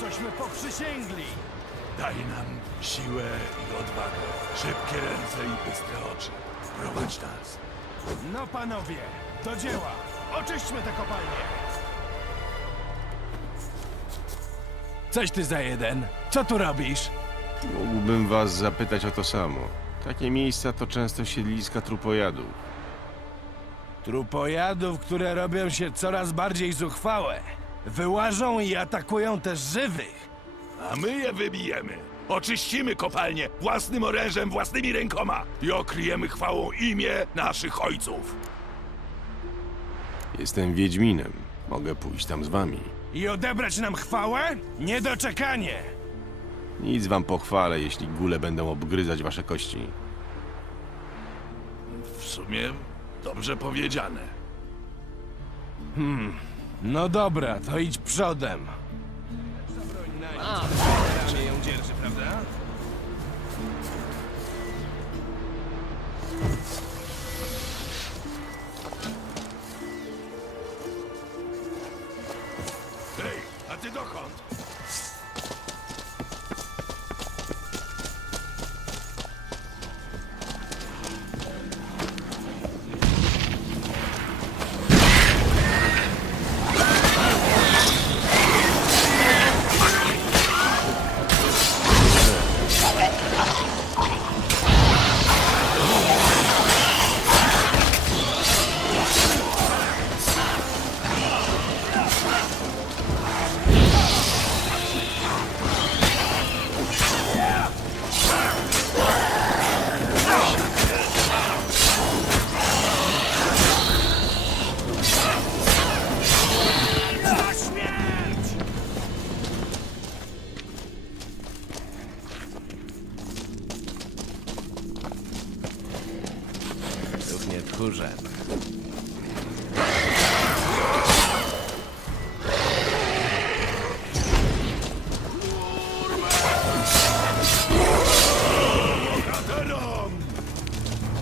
cośmy poprzysięgli. Daj nam siłę i odwagę, szybkie ręce i bystre oczy. Prowadź nas. No panowie, do dzieła. Oczyśćmy te kopalnie. Coś ty za jeden. Co tu robisz? Mógłbym was zapytać o to samo. Takie miejsca to często siedliska trupojadów. Trupojadów, które robią się coraz bardziej zuchwałe. Wyłażą i atakują też żywych. A my je wybijemy. Oczyścimy kopalnię własnym orężem, własnymi rękoma i okryjemy chwałą imię naszych ojców. Jestem Wiedźminem. Mogę pójść tam z wami. I odebrać nam chwałę? Niedoczekanie. Nic wam pochwalę, jeśli góle będą obgryzać wasze kości. W sumie dobrze powiedziane. No dobra, to idź przodem. A,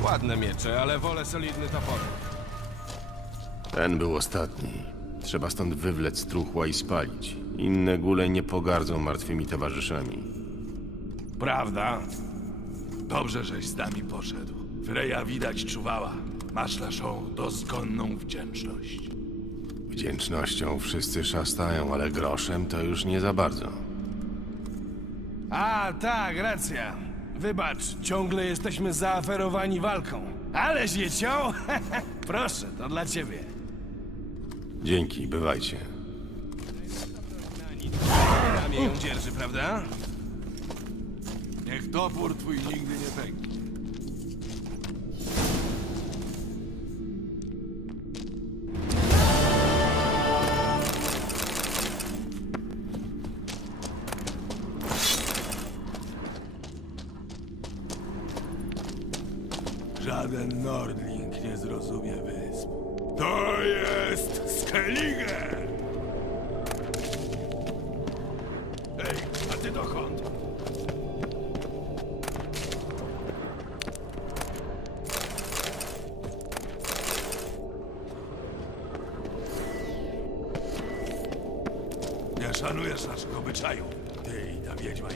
Ładne miecze, ale wolę solidny topor. Ten był ostatni. Trzeba stąd wywlec truchła i spalić. Inne góle nie pogardzą martwymi towarzyszami. Prawda? Dobrze, żeś z nami poszedł. Freja widać czuwała. Masz naszą dozgonną wdzięczność. Wdzięcznością wszyscy szastają, ale groszem to już nie za bardzo. A, tak, racja. Wybacz, ciągle jesteśmy zaaferowani walką. Aleś je ciął? Proszę, to dla ciebie. Dzięki, bywajcie. Ramię ją dzierży, prawda? Niech topór twój nigdy nie pęknie. Żaden Nordling nie zrozumie wysp. To jest Skellige! Ej, a ty dokąd? Nie szanujesz naszych obyczajów. Ty i ta wiedźma.